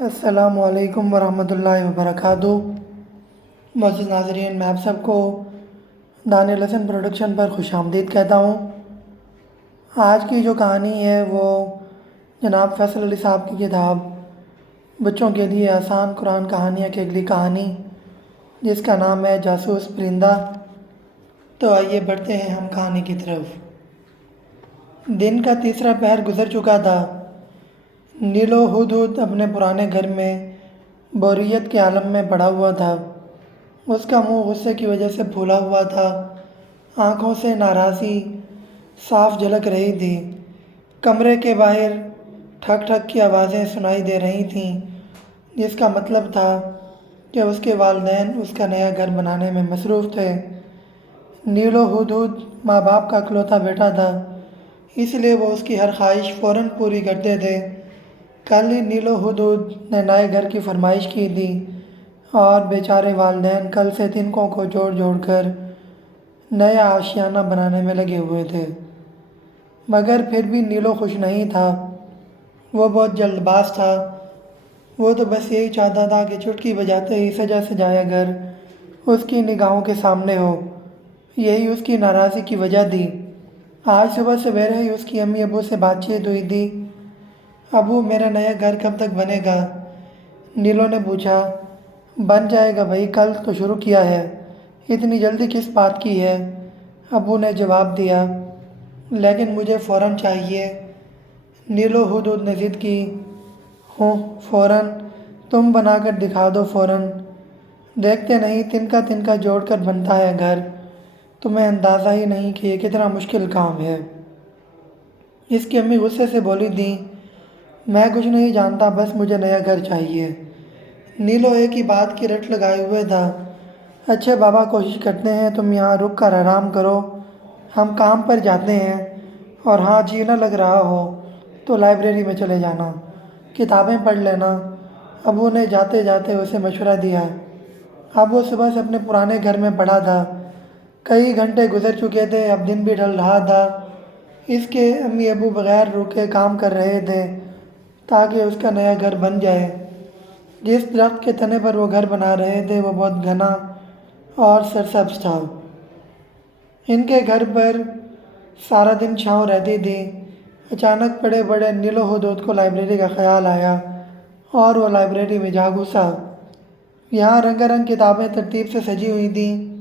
السلام علیکم ورحمۃ اللہ وبرکاتہ۔ معزز ناظرین، میں آپ سب کو دانیہ لسن پروڈکشن پر خوش آمدید کہتا ہوں۔ آج کی جو کہانی ہے وہ جناب فیصل علی صاحب کی کتاب بچوں کے لیے آسان قرآن کہانیاں کی اگلی کہانی، جس کا نام ہے جاسوس پرندہ۔ تو آئیے بڑھتے ہیں ہم کہانی کی طرف۔ دن کا تیسرا پہر گزر چکا تھا۔ نیلو ہدہد اپنے پرانے گھر میں بوریت کے عالم میں پڑا ہوا تھا۔ اس کا منہ غصے کی وجہ سے پھولا ہوا تھا، آنکھوں سے ناراضی صاف جھلک رہی تھی۔ کمرے کے باہر ٹھک ٹھک کی آوازیں سنائی دے رہی تھیں، جس کا مطلب تھا کہ اس کے والدین اس کا نیا گھر بنانے میں مصروف تھے۔ نیلو ہدہد ماں باپ کا اکلوتا بیٹا تھا، اس لیے وہ اس کی ہر خواہش فوراً پوری کرتے تھے۔ کل ہی نیلو ہدہد نے نئے گھر کی فرمائش کی تھی اور بیچارے والدین کل سے تنکوں کو جوڑ جوڑ کر نیا آشیانہ بنانے میں لگے ہوئے تھے۔ مگر پھر بھی نیلو خوش نہیں تھا، وہ بہت جلد باز تھا۔ وہ تو بس یہی چاہتا تھا کہ چٹکی بجاتے ہی سجا سجایا گھر اس کی نگاہوں کے سامنے ہو۔ یہی اس کی ناراضی کی وجہ تھی۔ آج صبح سویرے ہی اس کی امی ابو سے بات چیت ہوئی تھی۔ ابو، میرا نیا گھر کب تک بنے گا؟ نیلو نے پوچھا۔ بن جائے گا بھائی، کل تو شروع کیا ہے، اتنی جلدی کس بات کی ہے؟ ابو نے جواب دیا۔ لیکن مجھے فوراً چاہیے، نیلو ہدہد نے ضد کی۔ فوراً؟ تم بنا کر دکھا دو فوراً۔ دیکھتے نہیں تنکا تنکا جوڑ کر بنتا ہے گھر، تمہیں اندازہ ہی نہیں کہ یہ کتنا مشکل کام ہے۔ اس کی امی غصے سے بولی تھیں، میں کچھ نہیں جانتا، بس مجھے نیا گھر چاہیے۔ نیلو ایک ہی بات کی رٹ لگائے ہوئے تھا۔ اچھے بابا، کوشش کرتے ہیں تم یہاں رک کر آرام کرو، ہم کام پر جاتے ہیں، اور ہاں جی نہ لگ رہا ہو تو لائبریری میں چلے جانا، کتابیں پڑھ لینا، ابو نے جاتے جاتے اسے مشورہ دیا۔ اب وہ صبح سے اپنے پرانے گھر میں پڑا تھا، کئی گھنٹے گزر چکے تھے، اب دن بھی ڈھل رہا تھا۔ اس کے امی ابو بغیر رکے کام کر رہے تھے تاکہ اس کا نیا گھر بن جائے۔ جس درخت کے تنے پر وہ گھر بنا رہے تھے وہ بہت گھنا اور سرسبز تھا۔ ان کے گھر پر سارا دن چھاؤں رہتی تھی۔ اچانک پڑے بڑے نیلو ہدہد کو لائبریری کا خیال آیا اور وہ لائبریری میں جا گھسا۔ یہاں رنگا رنگ کتابیں ترتیب سے سجی ہوئی تھیں۔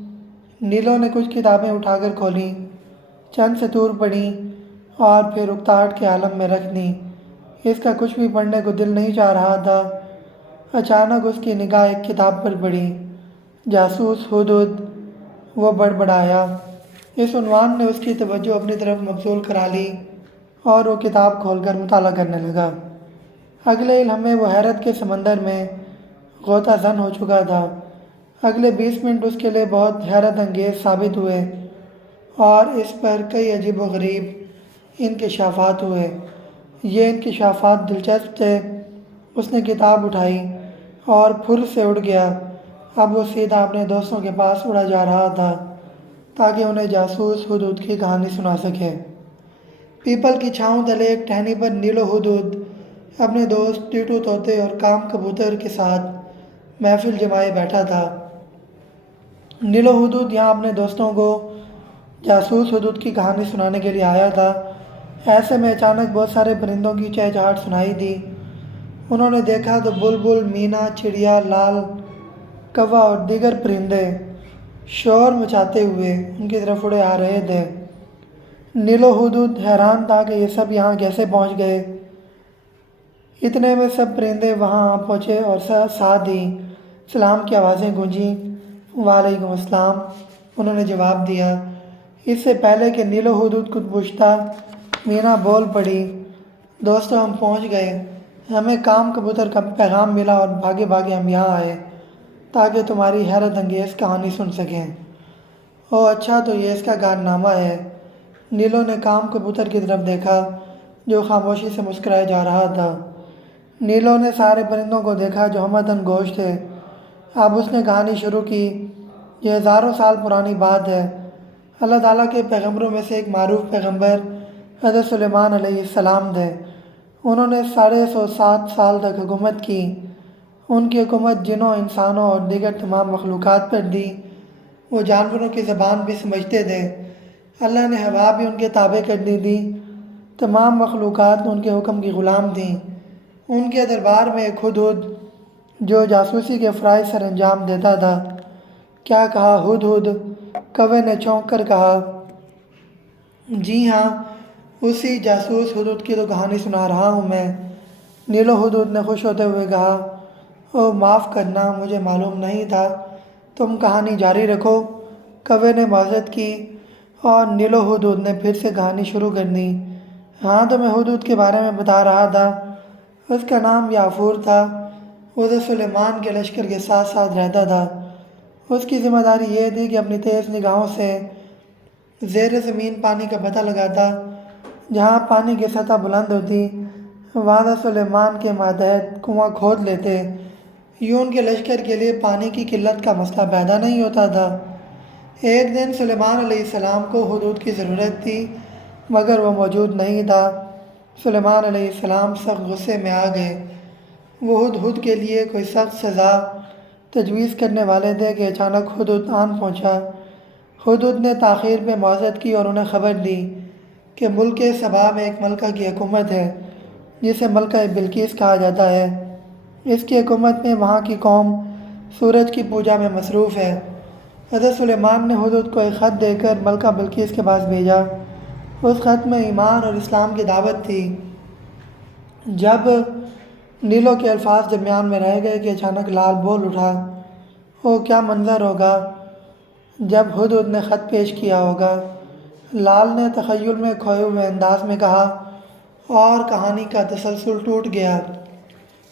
نیلو نے کچھ کتابیں اٹھا کر کھولیں، چند سطور پڑھیں اور پھر اکتاہٹ کے عالم میں رکھ دیں۔ اس کا کچھ بھی پڑھنے کو دل نہیں چاہ رہا تھا۔ اچانک اس کی نگاہ ایک کتاب پر پڑی، جاسوس ہدہد۔ وہ بڑبڑایا۔ اس عنوان نے اس کی توجہ اپنی طرف مبذول کرا لی اور وہ کتاب کھول کر مطالعہ کرنے لگا۔ اگلے ہی لمحے وہ حیرت کے سمندر میں غوطہ زن ہو چکا تھا۔ اگلے 20 منٹ اس کے لیے بہت حیرت انگیز ثابت ہوئے اور اس پر کئی عجیب و غریب انکشافات ہوئے۔ یہ انکشافات دلچسپ تھے۔ اس نے کتاب اٹھائی اور پھر سے اڑ گیا۔ اب وہ سیدھا اپنے دوستوں کے پاس اڑا جا رہا تھا تاکہ انہیں جاسوس ہدہد کی کہانی سنا سکے۔ پیپل کی چھاؤں تلے ایک ٹہنی پر نیلو ہدہد اپنے دوست ٹیٹو طوطے اور کام کبوتر کے ساتھ محفل جمائے بیٹھا تھا۔ نیلو ہدہد یہاں اپنے دوستوں کو جاسوس ہدہد کی کہانی سنانے کے لیے آیا تھا۔ ایسے میں اچانک بہت سارے پرندوں کی چہچہاٹ سنائی دی۔ انہوں نے دیکھا تو بلبل، مینا، چڑیا، لال کوا اور دیگر پرندے شور مچاتے ہوئے ان کی طرف اڑے آ رہے تھے۔ نیلو ہدہد حیران تھا کہ یہ سب یہاں کیسے پہنچ گئے۔ اتنے میں سب پرندے وہاں آ پہنچے اور ساتھ ہی سلام کی آوازیں گونجیں۔ وعلیکم السلام، انہوں نے جواب دیا۔ اس سے پہلے کہ نیلو ہدہد کچھ پوچھتا، مینا بول پڑی، دوستو ہم پہنچ گئے، ہمیں کام کبوتر کا پیغام ملا اور بھاگے بھاگے ہم یہاں آئے تاکہ تمہاری حیرت انگیز کہانی سن سکیں۔ او اچھا، تو یہ اس کا کارنامہ ہے۔ نیلو نے کام کبوتر کی طرف دیکھا جو خاموشی سے مسکرائے جا رہا تھا۔ نیلو نے سارے پرندوں کو دیکھا جو ہمدن گوش تھے۔ اب اس نے کہانی شروع کی۔ یہ ہزاروں سال پرانی بات ہے۔ اللہ تعالیٰ کے پیغمبروں میں سے ایک معروف پیغمبر حضرت سلیمان علیہ السلام تھے۔ انہوں نے 150 سال تک حکومت کی۔ ان کی حکومت جنوں، انسانوں اور دیگر تمام مخلوقات پر دی۔ وہ جانوروں کی زبان بھی سمجھتے تھے۔ اللہ نے ہوا بھی ان کے تابع کرنے دی۔ تمام مخلوقات ان کے حکم کی غلام تھیں۔ ان کے دربار میں ایک ہدہد جو جاسوسی کے فرائض سر انجام دیتا تھا۔ کیا کہا ہدہد؟ کوے نے چونک کر کہا، جی ہاں، اسی جاسوس ہدہد کی تو کہانی سنا رہا ہوں میں۔ نیلو ہدہد نے خوش ہوتے ہوئے کہا، او معاف کرنا، مجھے معلوم نہیں تھا، تم کہانی جاری رکھو۔ کوے نے معذرت کی اور نیلو ہدہد نے پھر سے کہانی شروع کر دی۔ ہاں، تو میں ہدہد کے بارے میں بتا رہا تھا۔ اس کا نام یافور تھا۔ وہ سلیمان کے لشکر کے ساتھ ساتھ رہتا تھا۔ اس کی ذمہ داری یہ تھی کہ اپنی تیز نگاہوں سے زیر زمین پانی کا پتہ لگاتا۔ جہاں پانی کی سطح بلند ہوتی وہاں سلیمان کے ماتحت کنواں کھود لیتے۔ یوں ان کے لشکر کے لیے پانی کی قلت کا مسئلہ پیدا نہیں ہوتا تھا۔ ایک دن سلیمان علیہ السلام کو ہدہد کی ضرورت تھی مگر وہ موجود نہیں تھا۔ سلیمان علیہ السلام سخت غصے میں آ گئے۔ وہ ہدہد کے لیے کوئی سخت سزا تجویز کرنے والے تھے کہ اچانک ہدہد آن پہنچا۔ ہدہد نے تاخیر پہ معذرت کی اور انہیں خبر دی کہ ملک سبا میں ایک ملکہ کی حکومت ہے جسے ملکہ بلقیس کہا جاتا ہے۔ اس کی حکومت میں وہاں کی قوم سورج کی پوجا میں مصروف ہے۔ حضرت سلیمان نے ہدہد کو ایک خط دے کر ملکہ بلقیس کے پاس بھیجا۔ اس خط میں ایمان اور اسلام کی دعوت تھی۔ جب نیلو کے الفاظ درمیان میں رہ گئے کہ اچانک لال بول اٹھا، او کیا منظر ہوگا جب ہدہد نے خط پیش کیا ہوگا۔ لال نے تخیل میں کھوئے ہوئے انداز میں کہا اور کہانی کا تسلسل ٹوٹ گیا۔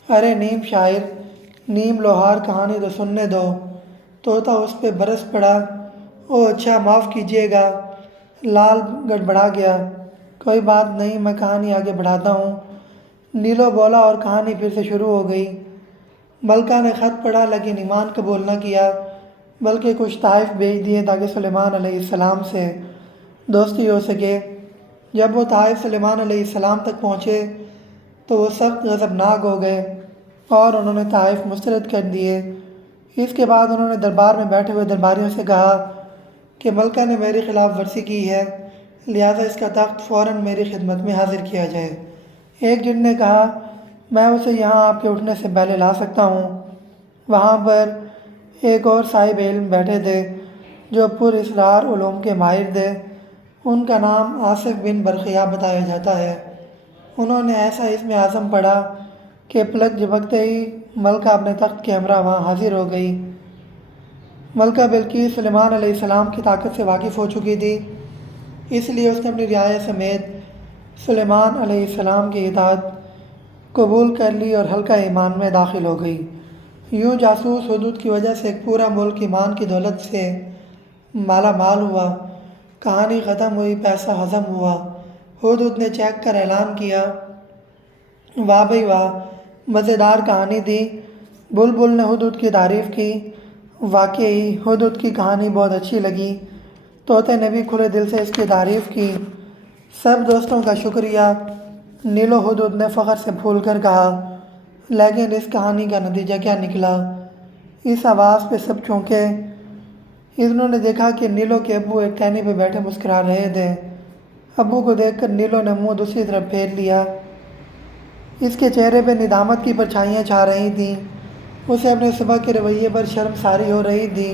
ارے نیم شاعر، نیم لوہار، کہانی تو سننے دو۔ طوطا اس پہ برس پڑا۔ او اچھا، معاف کیجیے گا۔ لال گڑبڑا گیا۔ کوئی بات نہیں، میں کہانی آگے بڑھاتا ہوں۔ نیلو بولا اور کہانی پھر سے شروع ہو گئی۔ ملکہ نے خط پڑھا لیکن ایمان قبول نہ کیا، بلکہ کچھ تحائف بھیج دیے تاکہ سلیمان علیہ السلام سے دوستی ہو سکے۔ جب وہ تحائف سلیمان علیہ السلام تک پہنچے تو وہ سخت غضبناک ہو گئے اور انہوں نے تحائف مسترد کر دیے۔ اس کے بعد انہوں نے دربار میں بیٹھے ہوئے درباریوں سے کہا کہ ملکہ نے میری خلاف ورزی کی ہے، لہٰذا اس کا تخت فوراً میری خدمت میں حاضر کیا جائے۔ ایک جن نے کہا، میں اسے یہاں آپ کے اٹھنے سے پہلے لا سکتا ہوں۔ وہاں پر ایک اور صاحب علم بیٹھے تھے جو پر اسرار علوم کے ماہر تھے۔ ان کا نام آصف بن برقیہ بتایا جاتا ہے۔ انہوں نے ایسا اسم اعظم پڑھا کہ پلک جھپکتے ہی ملکہ اپنے تخت کے ہمراہ وہاں حاضر ہو گئی۔ ملکہ بلقیس سلیمان علیہ السلام کی طاقت سے واقف ہو چکی تھی، اس لیے اس نے اپنی رعایا سمیت سلیمان علیہ السلام کی اطاعت قبول کر لی اور حلقہ ایمان میں داخل ہو گئی۔ یوں جاسوس ہدہد کی وجہ سے ایک پورا ملک ایمان کی دولت سے مالا مال ہوا۔ کہانی ختم ہوئی، پیسہ ہضم ہوا۔ ہدہد نے چہک کر اعلان کیا، واہ بھئی واہ، مزیدار کہانی تھی۔ بلبل نے ہدہد کی تعریف کی، واقعی ہدہد کی کہانی بہت اچھی لگی۔ طوطے نے بھی کھلے دل سے اس کی تعریف کی۔ سب دوستوں کا شکریہ۔ نیلو ہدہد نے فخر سے پھول کر کہا، لیکن اس کہانی کا نتیجہ کیا نکلا؟ اس آواز پہ سب چونکے۔ انہوں نے دیکھا کہ نیلو کے ابو ایک ٹہنی پہ بیٹھے مسکرا رہے تھے۔ ابو کو دیکھ کر نیلو نے منہ دوسری طرف پھیر لیا۔ اس کے چہرے پہ ندامت کی پرچھائیاں چھا رہی تھیں۔ اسے اپنے صبح کے رویے پر شرم ساری ہو رہی تھی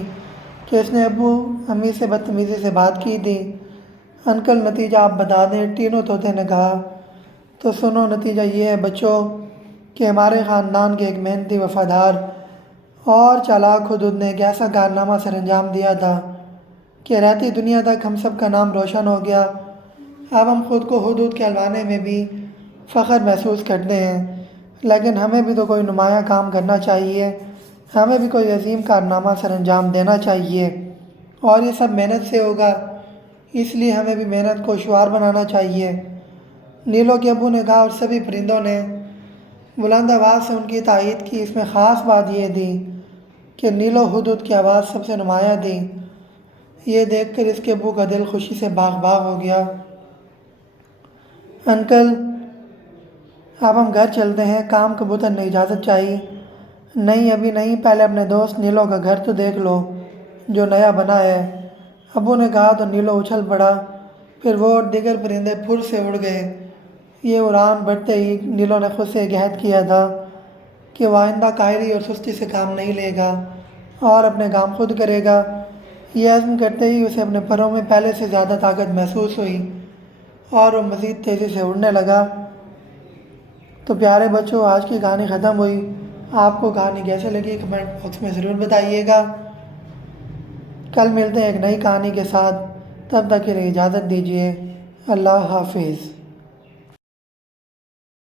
کہ اس نے ابو امی سے بدتمیزی سے بات کی تھی۔ انکل، نتیجہ آپ بتا دیں، ٹینو طوطے نے کہا۔ تو سنو، نتیجہ یہ ہے بچوں کہ ہمارے خاندان کے ایک محنتی، وفادار اور چالاک ہدہد نے ایک ایسا کارنامہ سر انجام دیا تھا کہ رہتی دنیا تک ہم سب کا نام روشن ہو گیا۔ اب ہم خود کو ہدہد کہلوانے میں بھی فخر محسوس کرتے ہیں، لیکن ہمیں بھی تو کوئی نمایاں کام کرنا چاہیے، ہمیں بھی کوئی عظیم کارنامہ سر انجام دینا چاہیے، اور یہ سب محنت سے ہوگا، اس لیے ہمیں بھی محنت کو شعار بنانا چاہیے۔ نیلو کے ابو نے کہا اور سبھی پرندوں نے بلند آواز سے ان کی تائید کی۔ اس میں خاص بات یہ تھی کہ نیلو ہدہد کی آواز سب سے نمایاں تھی۔ یہ دیکھ کر اس کے ابو کا دل خوشی سے باغ باغ ہو گیا۔ انکل، اب ہم گھر چلتے ہیں، کام کبوتر نے اجازت چاہی۔ نہیں ابھی نہیں، پہلے اپنے دوست نیلو کا گھر تو دیکھ لو جو نیا بنا ہے۔ ابو نے کہا تو نیلو اچھل پڑا، پھر وہ اور دیگر پرندے پھر سے اڑ گئے۔ یہ اڑان بڑھتے ہی نیلو نے خود سے ایک عہد کیا تھا کہ وہ آئندہ قاہری اور سستی سے کام نہیں لے گا اور اپنے کام خود کرے گا۔ یہ عزم کرتے ہی اسے اپنے پروں میں پہلے سے زیادہ طاقت محسوس ہوئی اور وہ مزید تیزی سے اڑنے لگا۔ تو پیارے بچوں، آج کی کہانی ختم ہوئی۔ آپ کو کہانی کیسے لگی کمنٹ باکس میں ضرور بتائیے گا۔ کل ملتے ہیں ایک نئی کہانی کے ساتھ، تب تک کے لیے اجازت دیجیے۔ اللہ حافظ۔